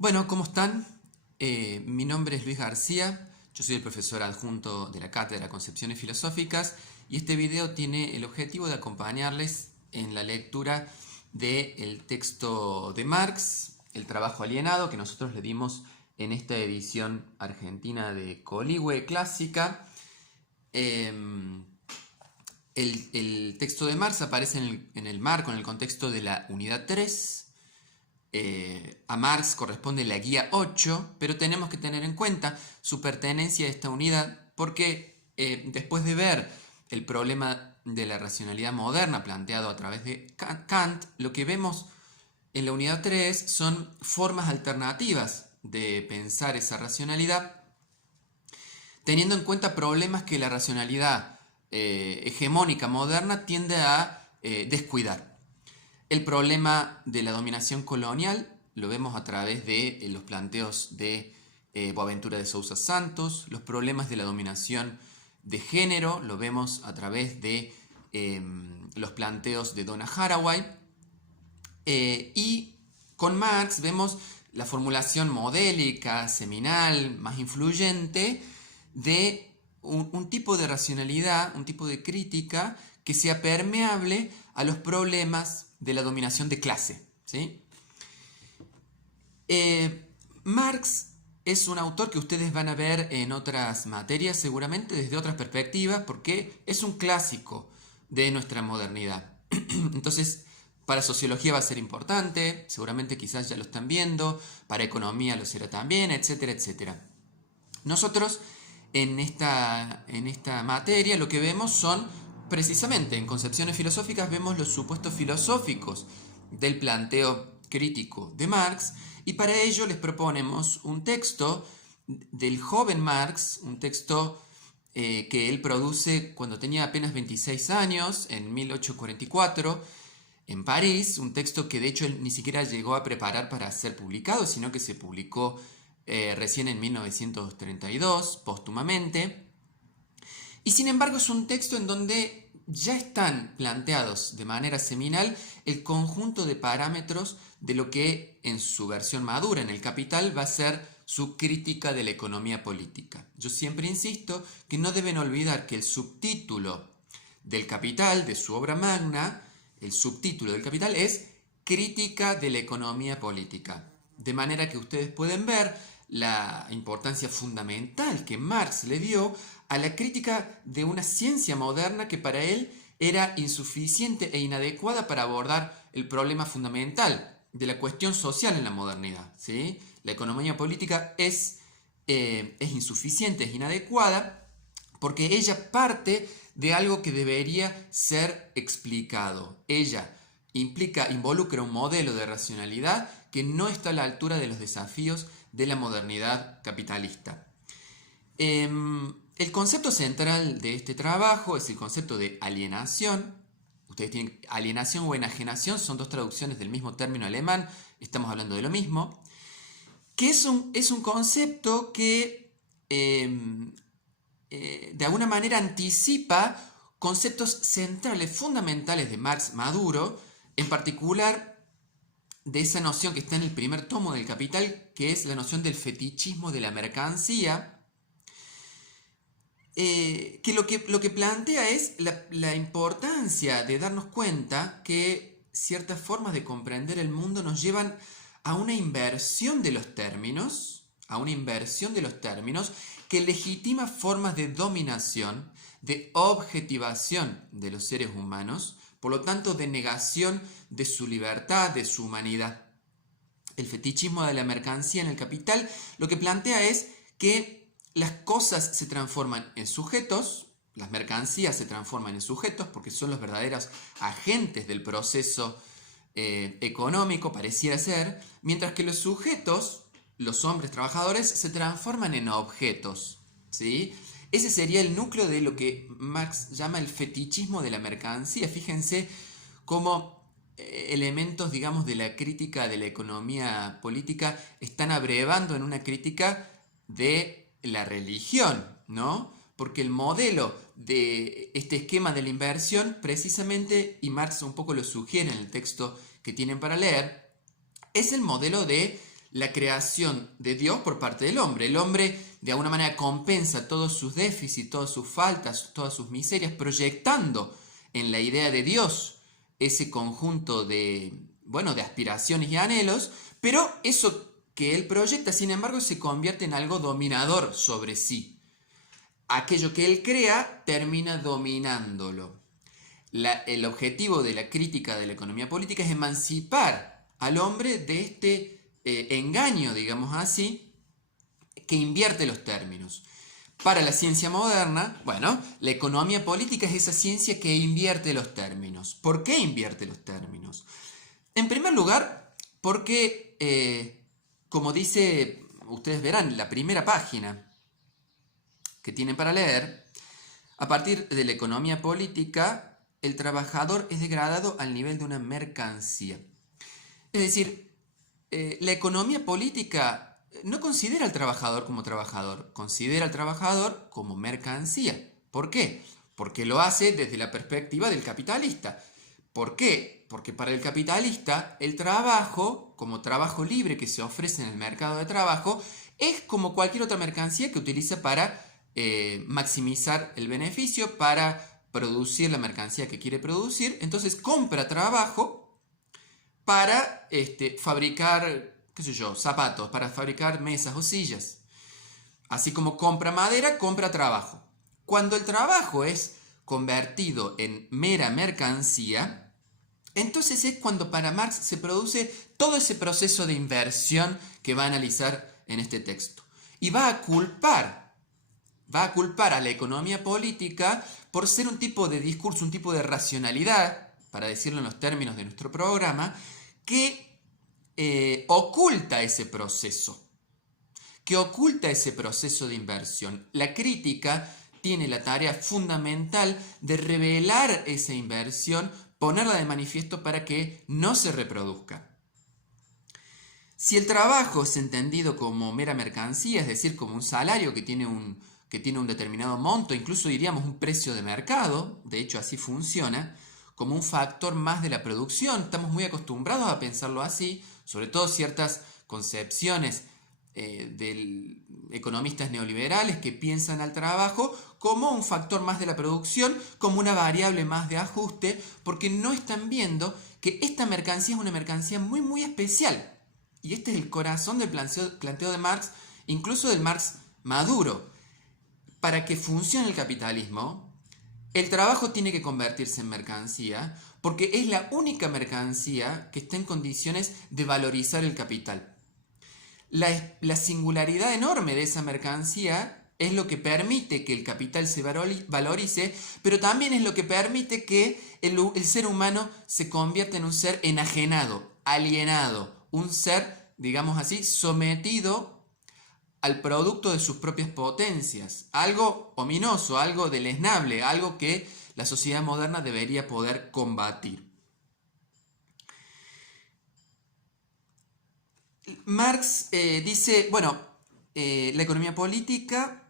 Bueno, ¿cómo están? Mi nombre es Luis García, yo soy el profesor adjunto de la Cátedra Concepciones Filosóficas y este video tiene el objetivo de acompañarles en la lectura del texto de Marx, El trabajo alienado, que nosotros le dimos en esta edición argentina de Coligüe Clásica. El texto de Marx aparece en el marco, en el contexto de la unidad 3. A Marx corresponde la guía 8, pero tenemos que tener en cuenta su pertenencia a esta unidad porque después de ver el problema de la racionalidad moderna planteado a través de Kant, lo que vemos en la unidad 3 son formas alternativas de pensar esa racionalidad, teniendo en cuenta problemas que la racionalidad hegemónica moderna tiende a descuidar. El problema de la dominación colonial lo vemos a través de los planteos de Boaventura de Sousa Santos. Los problemas de la dominación de género lo vemos a través de los planteos de Donna Haraway. Y con Marx vemos la formulación modélica, seminal, más influyente de un tipo de racionalidad, un tipo de crítica que sea permeable a los problemas de la dominación de clase, ¿sí? Marx es un autor que ustedes van a ver en otras materias, seguramente desde otras perspectivas, porque es un clásico de nuestra modernidad. Entonces, para sociología va a ser importante, seguramente quizás ya lo están viendo, para economía lo será también, etcétera, etcétera. Nosotros en esta materia lo que vemos son, precisamente en concepciones filosóficas, vemos los supuestos filosóficos del planteo crítico de Marx, y para ello les proponemos un texto del joven Marx, un texto que él produce cuando tenía apenas 26 años, en 1844, en París, un texto que de hecho él ni siquiera llegó a preparar para ser publicado, sino que se publicó recién en 1932, póstumamente. Y sin embargo es un texto en donde ya están planteados de manera seminal el conjunto de parámetros de lo que en su versión madura en El Capital va a ser su crítica de la economía política. Yo siempre insisto que no deben olvidar que el subtítulo del Capital, de su obra magna, el subtítulo del Capital es Crítica de la economía política. De manera que ustedes pueden ver la importancia fundamental que Marx le dio a la crítica de una ciencia moderna que para él era insuficiente e inadecuada para abordar el problema fundamental de la cuestión social en la modernidad, ¿sí? La economía política es insuficiente, es inadecuada, porque ella parte de algo que debería ser explicado. Ella involucra un modelo de racionalidad que no está a la altura de los desafíos de la modernidad capitalista. El concepto central de este trabajo es el concepto de alienación. Ustedes tienen alienación o enajenación, son dos traducciones del mismo término alemán, estamos hablando de lo mismo, que es un concepto que de alguna manera anticipa conceptos centrales, fundamentales de Marx maduro, en particular de esa noción que está en el primer tomo del Capital, que es la noción del fetichismo de la mercancía, que lo que plantea es la importancia de darnos cuenta que ciertas formas de comprender el mundo nos llevan a una inversión de los términos, que legitima formas de dominación, de objetivación de los seres humanos, por lo tanto de negación de su libertad, de su humanidad. El fetichismo de la mercancía en El Capital lo que plantea es que las cosas se transforman en sujetos, las mercancías se transforman en sujetos porque son los verdaderos agentes del proceso económico, pareciera ser, mientras que los sujetos, los hombres trabajadores, se transforman en objetos, ¿sí? Ese sería el núcleo de lo que Marx llama el fetichismo de la mercancía. Fíjense cómo elementos, digamos, de la crítica de la economía política están abrevando en una crítica de la religión, ¿no? Porque el modelo de este esquema de la inversión, precisamente, y Marx un poco lo sugiere en el texto que tienen para leer, es el modelo de la creación de Dios por parte del hombre. El hombre de alguna manera compensa todos sus déficits, todas sus faltas, todas sus miserias, proyectando en la idea de Dios ese conjunto de, bueno, de aspiraciones y anhelos, pero eso que él proyecta, sin embargo, se convierte en algo dominador sobre sí. Aquello que él crea termina dominándolo. El objetivo de la crítica de la economía política es emancipar al hombre de este engaño, digamos así, que invierte los términos. Para la ciencia moderna, bueno, la economía política es esa ciencia que invierte los términos. ¿Por qué invierte los términos? En primer lugar, porque, como dice, ustedes verán, la primera página que tienen para leer, a partir de la economía política, el trabajador es degradado al nivel de una mercancía. Es decir, la economía política no considera al trabajador como trabajador, considera al trabajador como mercancía. ¿Por qué? Porque lo hace desde la perspectiva del capitalista. ¿Por qué? Porque para el capitalista el trabajo, como trabajo libre que se ofrece en el mercado de trabajo, es como cualquier otra mercancía que utiliza para maximizar el beneficio, para producir la mercancía que quiere producir. Entonces compra trabajo para fabricar, qué sé yo, zapatos, para fabricar mesas o sillas. Así como compra madera, compra trabajo. Cuando el trabajo es convertido en mera mercancía, entonces es cuando para Marx se produce todo ese proceso de inversión que va a analizar en este texto. Y va a culpar a la economía política por ser un tipo de discurso, un tipo de racionalidad, para decirlo en los términos de nuestro programa, que oculta ese proceso, de inversión. La crítica tiene la tarea fundamental de revelar esa inversión, ponerla de manifiesto para que no se reproduzca. Si el trabajo es entendido como mera mercancía, es decir, como un salario que tiene un determinado monto, incluso diríamos un precio de mercado, de hecho así funciona, como un factor más de la producción, estamos muy acostumbrados a pensarlo así, sobre todo ciertas concepciones de economistas neoliberales que piensan al trabajo como un factor más de la producción, como una variable más de ajuste, porque no están viendo que esta mercancía es una mercancía muy muy especial. Y este es el corazón del planteo de Marx, incluso del Marx maduro. Para que funcione el capitalismo, el trabajo tiene que convertirse en mercancía, porque es la única mercancía que está en condiciones de valorizar el capital. La singularidad enorme de esa mercancía es lo que permite que el capital se valorice, pero también es lo que permite que el ser humano se convierta en un ser enajenado, alienado, un ser, digamos así, sometido al producto de sus propias potencias, algo ominoso, algo deleznable, algo que la sociedad moderna debería poder combatir. Marx dice, bueno, la economía política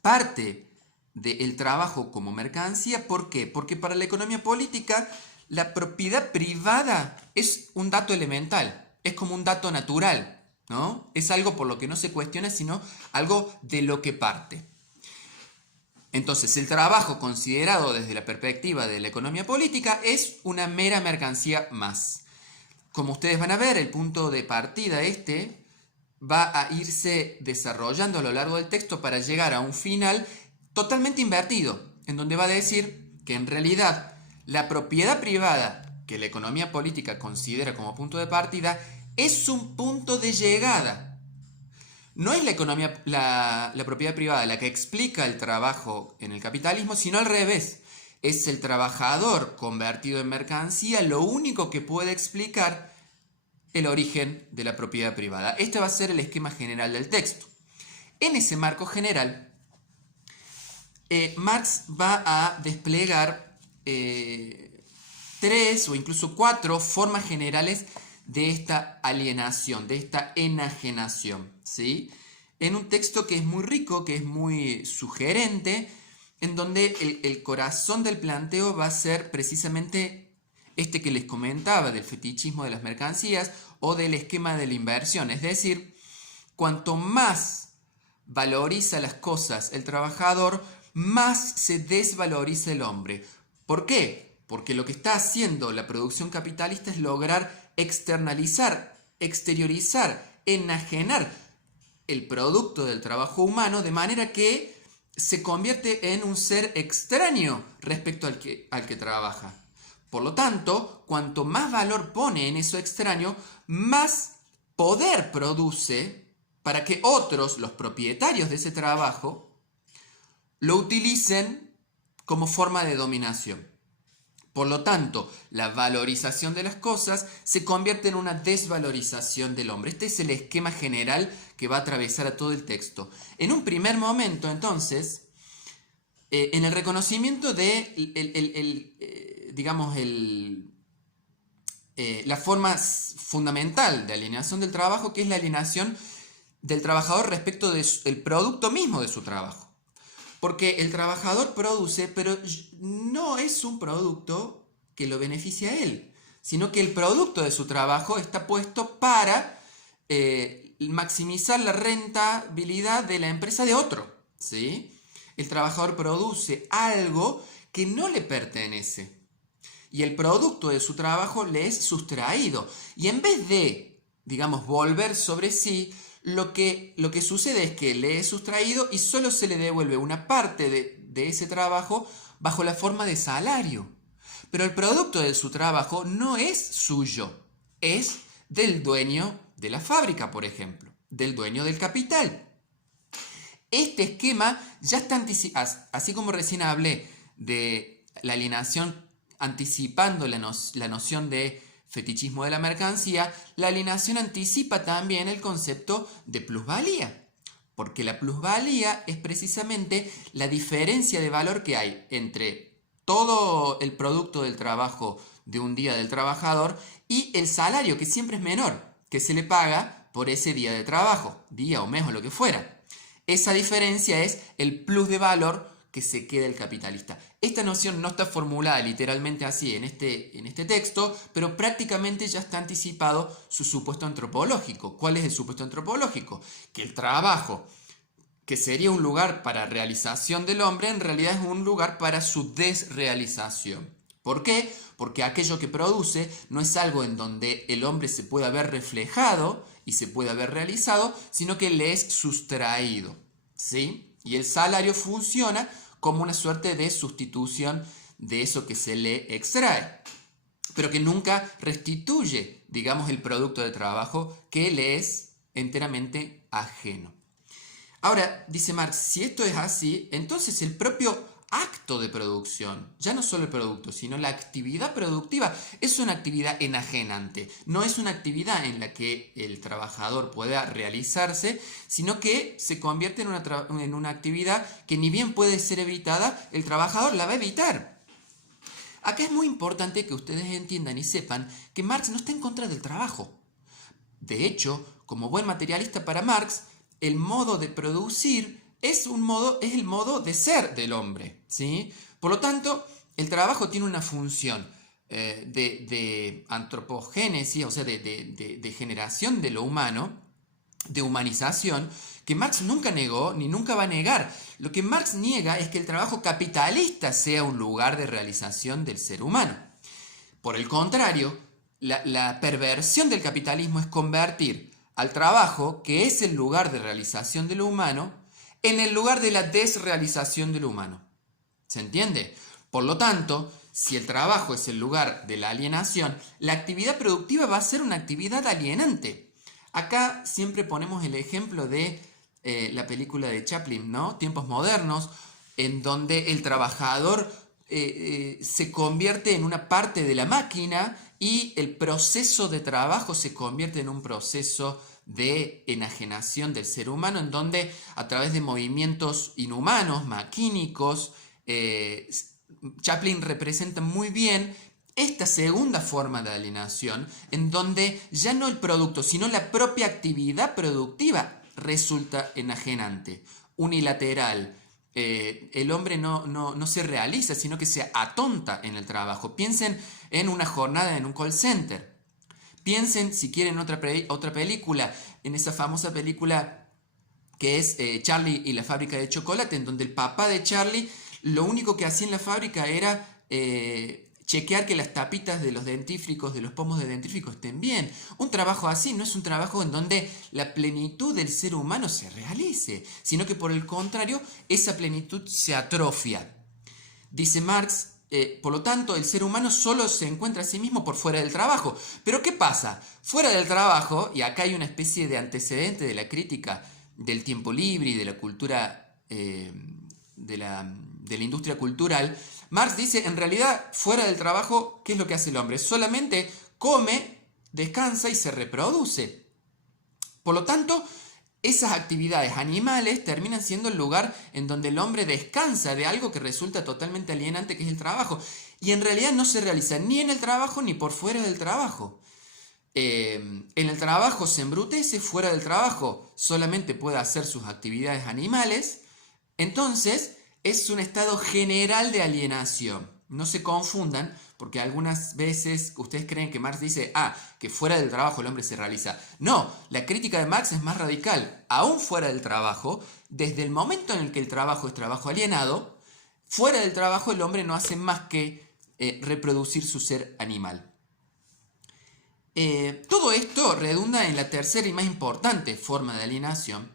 parte del trabajo como mercancía. ¿Por qué? Porque para la economía política la propiedad privada es un dato elemental, es como un dato natural, ¿no? Es algo por lo que no se cuestiona, sino algo de lo que parte. Entonces, el trabajo considerado desde la perspectiva de la economía política es una mera mercancía más. Como ustedes van a ver, el punto de partida va a irse desarrollando a lo largo del texto para llegar a un final totalmente invertido, en donde va a decir que en realidad la propiedad privada que la economía política considera como punto de partida es un punto de llegada. No es la propiedad privada la que explica el trabajo en el capitalismo, sino al revés. Es el trabajador convertido en mercancía lo único que puede explicar el origen de la propiedad privada. Este va a ser el esquema general del texto. En ese marco general, Marx va a desplegar 3 o incluso 4 formas generales de esta alienación, de esta enajenación, ¿sí? En un texto que es muy rico, que es muy sugerente, en donde el corazón del planteo va a ser precisamente este que les comentaba del fetichismo de las mercancías o del esquema de la inversión. Es decir, cuanto más valoriza las cosas el trabajador, más se desvaloriza el hombre. ¿Por qué? Porque lo que está haciendo la producción capitalista es lograr externalizar, exteriorizar, enajenar el producto del trabajo humano de manera que se convierte en un ser extraño respecto al que trabaja. Por lo tanto, cuanto más valor pone en eso extraño, más poder produce para que otros, los propietarios de ese trabajo, lo utilicen como forma de dominación. Por lo tanto, la valorización de las cosas se convierte en una desvalorización del hombre. Este es el esquema general que va a atravesar a todo el texto. En un primer momento, entonces, en el reconocimiento de la forma fundamental de alienación del trabajo, que es la alienación del trabajador respecto del producto mismo de su trabajo. Porque el trabajador produce, pero no es un producto que lo beneficie a él, sino que el producto de su trabajo está puesto para maximizar la rentabilidad de la empresa de otro, ¿sí? El trabajador produce algo que no le pertenece y el producto de su trabajo le es sustraído. Y en vez de, volver sobre sí, lo que sucede es que le es sustraído y solo se le devuelve una parte de ese trabajo bajo la forma de salario. Pero el producto de su trabajo no es suyo, es del dueño de la fábrica, por ejemplo, del dueño del capital. Este esquema ya está anticipado, así como recién hablé de la alienación anticipando la noción de fetichismo de la mercancía, la alienación anticipa también el concepto de plusvalía, porque la plusvalía es precisamente la diferencia de valor que hay entre todo el producto del trabajo de un día del trabajador y el salario, que siempre es menor, que se le paga por ese día de trabajo, día o mes o lo que fuera. Esa diferencia es el plus de valor que se queda el capitalista. Esta noción no está formulada literalmente así en este texto, pero prácticamente ya está anticipado su supuesto antropológico. ¿Cuál es el supuesto antropológico? Que el trabajo, que sería un lugar para realización del hombre, en realidad es un lugar para su desrealización. ¿Por qué? Porque aquello que produce no es algo en donde el hombre se pueda ver reflejado y se pueda ver realizado, sino que le es sustraído, ¿sí? Y el salario funciona como una suerte de sustitución de eso que se le extrae, pero que nunca restituye, el producto de trabajo que le es enteramente ajeno. Ahora, dice Marx, si esto es así, entonces el propio acto de producción, ya no solo el producto, sino la actividad productiva, es una actividad enajenante. No es una actividad en la que el trabajador pueda realizarse, sino que se convierte en una actividad que ni bien puede ser evitada, el trabajador la va a evitar. Acá es muy importante que ustedes entiendan y sepan que Marx no está en contra del trabajo. De hecho, como buen materialista para Marx, el modo de producir es el modo de ser del hombre, ¿sí? Por lo tanto, el trabajo tiene una función de antropogénesis, o sea, de generación de lo humano, de humanización, que Marx nunca negó ni nunca va a negar. Lo que Marx niega es que el trabajo capitalista sea un lugar de realización del ser humano. Por el contrario, la perversión del capitalismo es convertir al trabajo, que es el lugar de realización de lo humano, en el lugar de la desrealización de lo humano. ¿Se entiende? Por lo tanto, si el trabajo es el lugar de la alienación, la actividad productiva va a ser una actividad alienante. Acá siempre ponemos el ejemplo de la película de Chaplin, ¿no? Tiempos modernos, en donde el trabajador se convierte en una parte de la máquina y el proceso de trabajo se convierte en un proceso de enajenación del ser humano, en donde a través de movimientos inhumanos, maquínicos, Chaplin representa muy bien esta segunda forma de alienación, en donde ya no el producto, sino la propia actividad productiva resulta enajenante, unilateral, el hombre no se realiza, sino que se atonta en el trabajo. Piensen en una jornada en un call center. Piensen, si quieren, otra película, en esa famosa película que es Charlie y la fábrica de chocolate, en donde el papá de Charlie lo único que hacía en la fábrica era chequear que las tapitas de los dentífricos, de los pomos de dentífrico estén bien. Un trabajo así no es un trabajo en donde la plenitud del ser humano se realice, sino que por el contrario, esa plenitud se atrofia. Dice Marx, por lo tanto, el ser humano solo se encuentra a sí mismo por fuera del trabajo. Pero ¿qué pasa? Fuera del trabajo, y acá hay una especie de antecedente de la crítica del tiempo libre y de la cultura, de la industria cultural, Marx dice, en realidad, fuera del trabajo, ¿qué es lo que hace el hombre? Solamente come, descansa y se reproduce. Por lo tanto, esas actividades animales terminan siendo el lugar en donde el hombre descansa de algo que resulta totalmente alienante, que es el trabajo. Y en realidad no se realiza ni en el trabajo ni por fuera del trabajo. En el trabajo se embrutece, fuera del trabajo solamente puede hacer sus actividades animales. Entonces, es un estado general de alienación. No se confundan, porque algunas veces ustedes creen que Marx dice, que fuera del trabajo el hombre se realiza. No, la crítica de Marx es más radical. Aún fuera del trabajo, desde el momento en el que el trabajo es trabajo alienado, fuera del trabajo el hombre no hace más que reproducir su ser animal. Todo esto redunda en la tercera y más importante forma de alienación,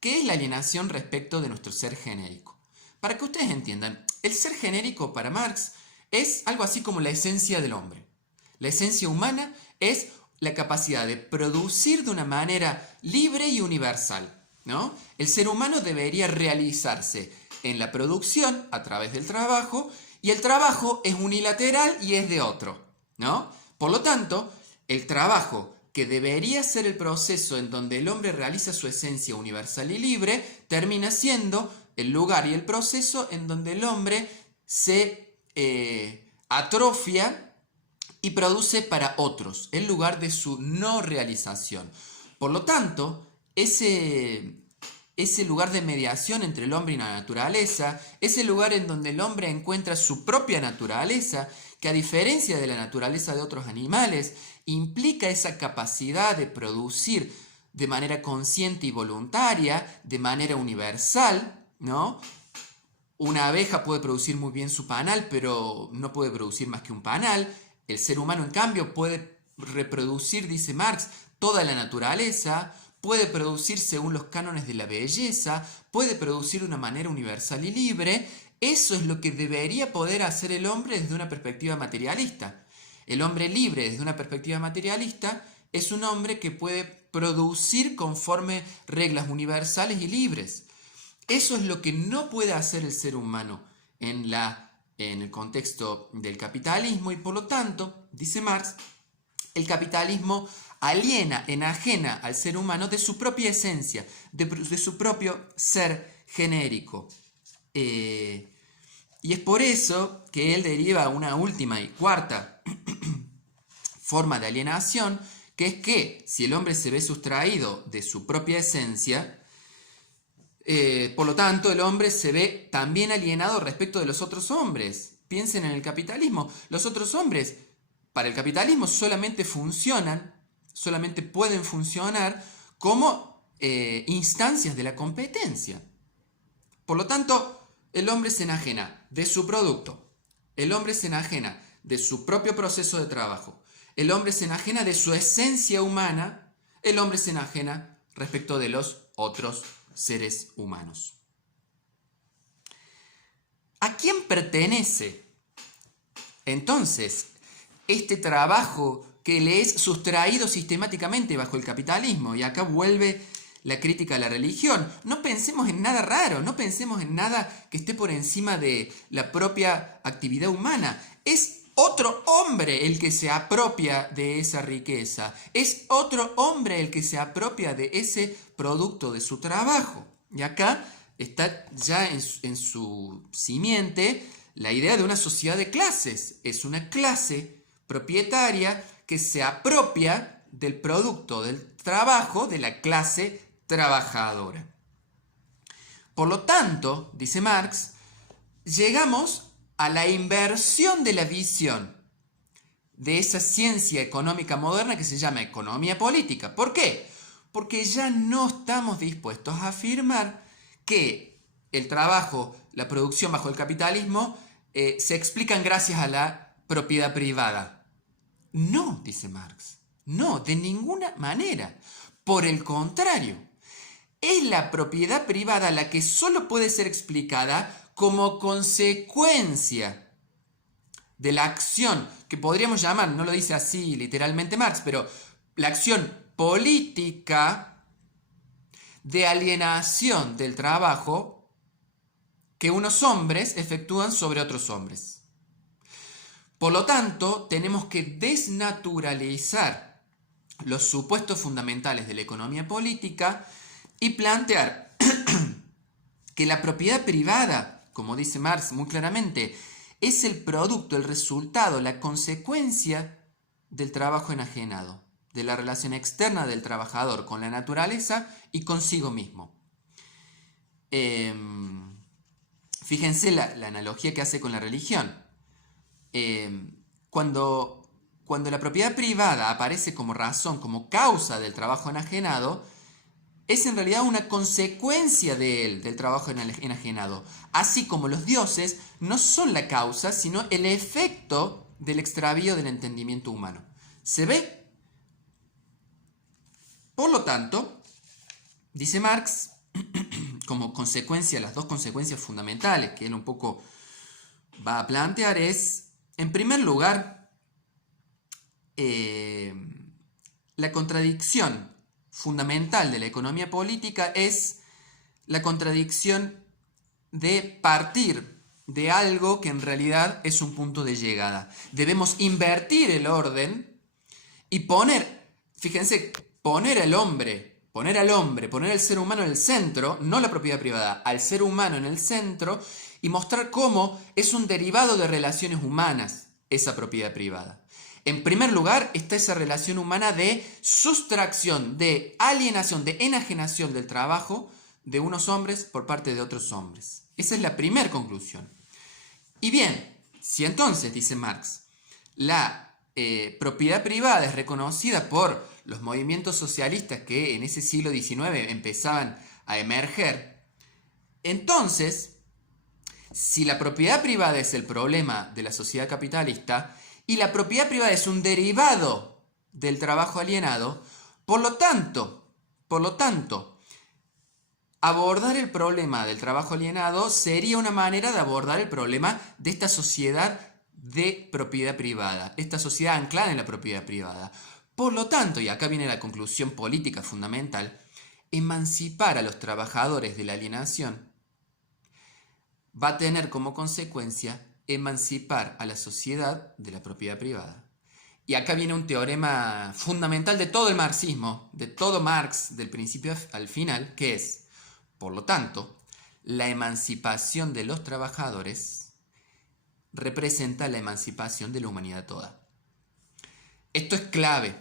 que es la alienación respecto de nuestro ser genérico. Para que ustedes entiendan, el ser genérico para Marx es algo así como la esencia del hombre. La esencia humana es la capacidad de producir de una manera libre y universal, ¿no? El ser humano debería realizarse en la producción a través del trabajo, y el trabajo es unilateral y es de otro, ¿no? Por lo tanto, el trabajo, que debería ser el proceso en donde el hombre realiza su esencia universal y libre, termina siendo el lugar y el proceso en donde el hombre se atrofia y produce para otros, el lugar de su no realización. Por lo tanto, ese lugar de mediación entre el hombre y la naturaleza, ese lugar en donde el hombre encuentra su propia naturaleza, que a diferencia de la naturaleza de otros animales, implica esa capacidad de producir de manera consciente y voluntaria, de manera universal, ¿no? Una abeja puede producir muy bien su panal, pero no puede producir más que un panal. El ser humano, en cambio, puede reproducir, dice Marx, toda la naturaleza, puede producir según los cánones de la belleza, puede producir de una manera universal y libre. Eso es lo que debería poder hacer el hombre desde una perspectiva materialista. El hombre libre desde una perspectiva materialista es un hombre que puede producir conforme reglas universales y libres. Eso es lo que no puede hacer el ser humano en el contexto del capitalismo, y por lo tanto, dice Marx, el capitalismo aliena, enajena al ser humano de su propia esencia, de su propio ser genérico. Y es por eso que él deriva una última y cuarta forma de alienación, que es que si el hombre se ve sustraído de su propia esencia, por lo tanto el hombre se ve también alienado respecto de los otros hombres. Piensen en el capitalismo. Los otros hombres, para el capitalismo, solamente pueden funcionar como instancias de la competencia. Por lo tanto, el hombre se enajena de su producto, el hombre se enajena de su propio proceso de trabajo, el hombre se enajena de su esencia humana, el hombre se enajena respecto de los otros seres humanos. ¿A quién pertenece entonces este trabajo que le es sustraído sistemáticamente bajo el capitalismo? Y acá vuelve la crítica a la religión. No pensemos en nada raro, no pensemos en nada que esté por encima de la propia actividad humana. Es otro hombre el que se apropia de esa riqueza. Es otro hombre el que se apropia de ese producto de su trabajo. Y acá está ya en su simiente la idea de una sociedad de clases. Es una clase propietaria que se apropia del producto del trabajo de la clase trabajadora. Por lo tanto, dice Marx, llegamos a la inversión de la visión de esa ciencia económica moderna que se llama economía política. ¿Por qué? Porque ya no estamos dispuestos a afirmar que el trabajo, la producción bajo el capitalismo, se explican gracias a la propiedad privada. No, dice Marx, no, de ninguna manera. Por el contrario, es la propiedad privada la que solo puede ser explicada como consecuencia de la acción, que podríamos llamar, no lo dice así literalmente Marx, pero la acción política de alienación del trabajo que unos hombres efectúan sobre otros hombres. Por lo tanto, tenemos que desnaturalizar los supuestos fundamentales de la economía política y plantear que la propiedad privada, como dice Marx muy claramente, es el producto, el resultado, la consecuencia del trabajo enajenado, de la relación externa del trabajador con la naturaleza y consigo mismo. Fíjense la analogía que hace con la religión. Cuando la propiedad privada aparece como razón, como causa del trabajo enajenado, es en realidad una consecuencia de él, del trabajo enajenado. Así como los dioses no son la causa, sino el efecto del extravío del entendimiento humano. ¿Se ve? Por lo tanto, dice Marx, como consecuencia, las dos consecuencias fundamentales que él un poco va a plantear es, en primer lugar, la contradicción fundamental de la economía política es la contradicción de partir de algo que en realidad es un punto de llegada. Debemos invertir el orden y poner, fíjense, poner al hombre, poner al ser humano en el centro, no la propiedad privada, al ser humano en el centro y mostrar cómo es un derivado de relaciones humanas esa propiedad privada. En primer lugar está esa relación humana de sustracción, de alienación, de enajenación del trabajo de unos hombres por parte de otros hombres. Esa es la primera conclusión. Y bien, si entonces, dice Marx, la propiedad privada es reconocida por los movimientos socialistas que en ese siglo XIX empezaban a emerger, entonces, si la propiedad privada es el problema de la sociedad capitalista, y la propiedad privada es un derivado del trabajo alienado, por lo tanto, abordar el problema del trabajo alienado sería una manera de abordar el problema de esta sociedad de propiedad privada, esta sociedad anclada en la propiedad privada. Por lo tanto, y acá viene la conclusión política fundamental, emancipar a los trabajadores de la alienación va a tener como consecuencia emancipar a la sociedad de la propiedad privada. Y acá viene un teorema fundamental de todo el marxismo, de todo Marx, del principio al final, que es, por lo tanto, la emancipación de los trabajadores representa la emancipación de la humanidad toda. Esto es clave,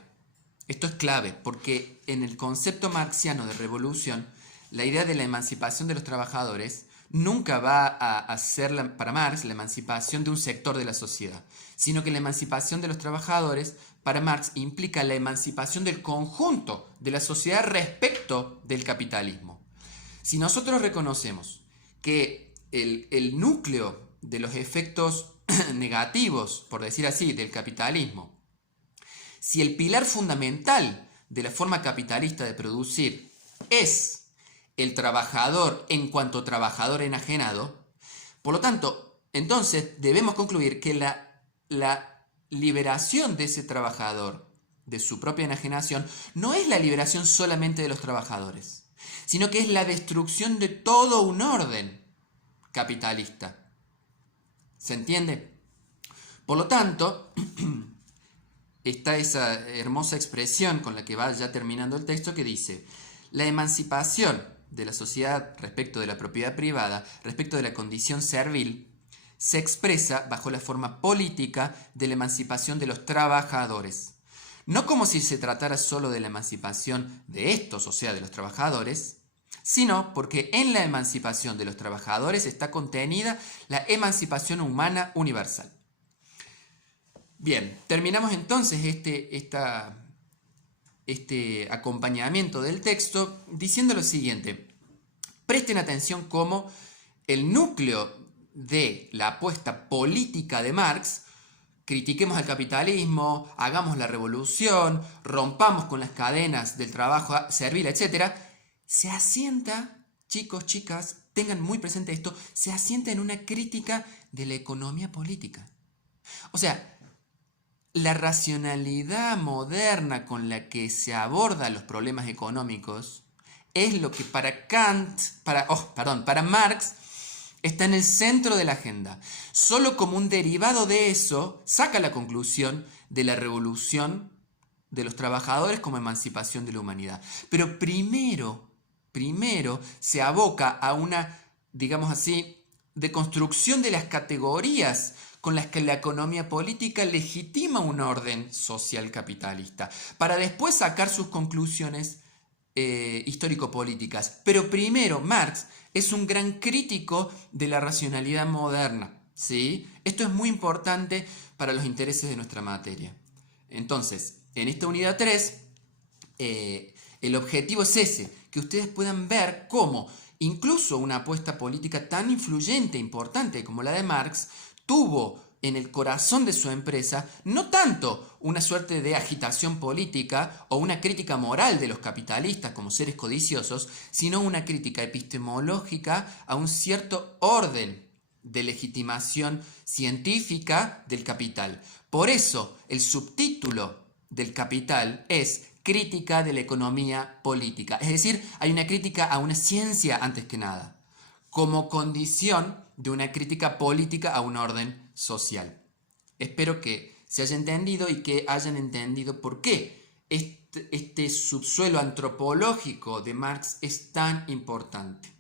porque en el concepto marxiano de revolución, la idea de la emancipación de los trabajadores nunca va a ser para Marx la emancipación de un sector de la sociedad, sino que la emancipación de los trabajadores para Marx implica la emancipación del conjunto de la sociedad respecto del capitalismo. Si nosotros reconocemos que el núcleo de los efectos negativos, por decir así, del capitalismo, si el pilar fundamental de la forma capitalista de producir es el trabajador en cuanto trabajador enajenado, por lo tanto, entonces debemos concluir que la liberación de ese trabajador de su propia enajenación no es la liberación solamente de los trabajadores, sino que es la destrucción de todo un orden capitalista. ¿Se entiende? Por lo tanto, está esa hermosa expresión con la que va ya terminando el texto que dice: la emancipación de la sociedad respecto de la propiedad privada, respecto de la condición servil, se expresa bajo la forma política de la emancipación de los trabajadores. No como si se tratara solo de la emancipación de estos, o sea, de los trabajadores, sino porque en la emancipación de los trabajadores está contenida la emancipación humana universal. Bien, terminamos entonces este acompañamiento del texto diciendo lo siguiente. Presten atención cómo el núcleo de la apuesta política de Marx, critiquemos al capitalismo, hagamos la revolución, rompamos con las cadenas del trabajo servil, etc., se asienta, chicos, chicas, tengan muy presente esto, se asienta en una crítica de la economía política. O sea, la racionalidad moderna con la que se abordan los problemas económicos es lo que para Marx está en el centro de la agenda. Solo como un derivado de eso saca la conclusión de la revolución de los trabajadores como emancipación de la humanidad. Pero primero se aboca a una, digamos así, deconstrucción de las categorías con las que la economía política legitima un orden social capitalista, para después sacar sus conclusiones histórico-políticas. Pero primero, Marx es un gran crítico de la racionalidad moderna, ¿sí? Esto es muy importante para los intereses de nuestra materia. Entonces, en esta unidad 3, el objetivo es ese, que ustedes puedan ver cómo incluso una apuesta política tan influyente e importante como la de Marx tuvo en el corazón de su empresa no tanto una suerte de agitación política o una crítica moral de los capitalistas como seres codiciosos, sino una crítica epistemológica a un cierto orden de legitimación científica del capital. Por eso, el subtítulo del Capital es Crítica de la economía política. Es decir, hay una crítica a una ciencia antes que nada, como condición de una crítica política a un orden social. Espero que se haya entendido y que hayan entendido por qué este subsuelo antropológico de Marx es tan importante.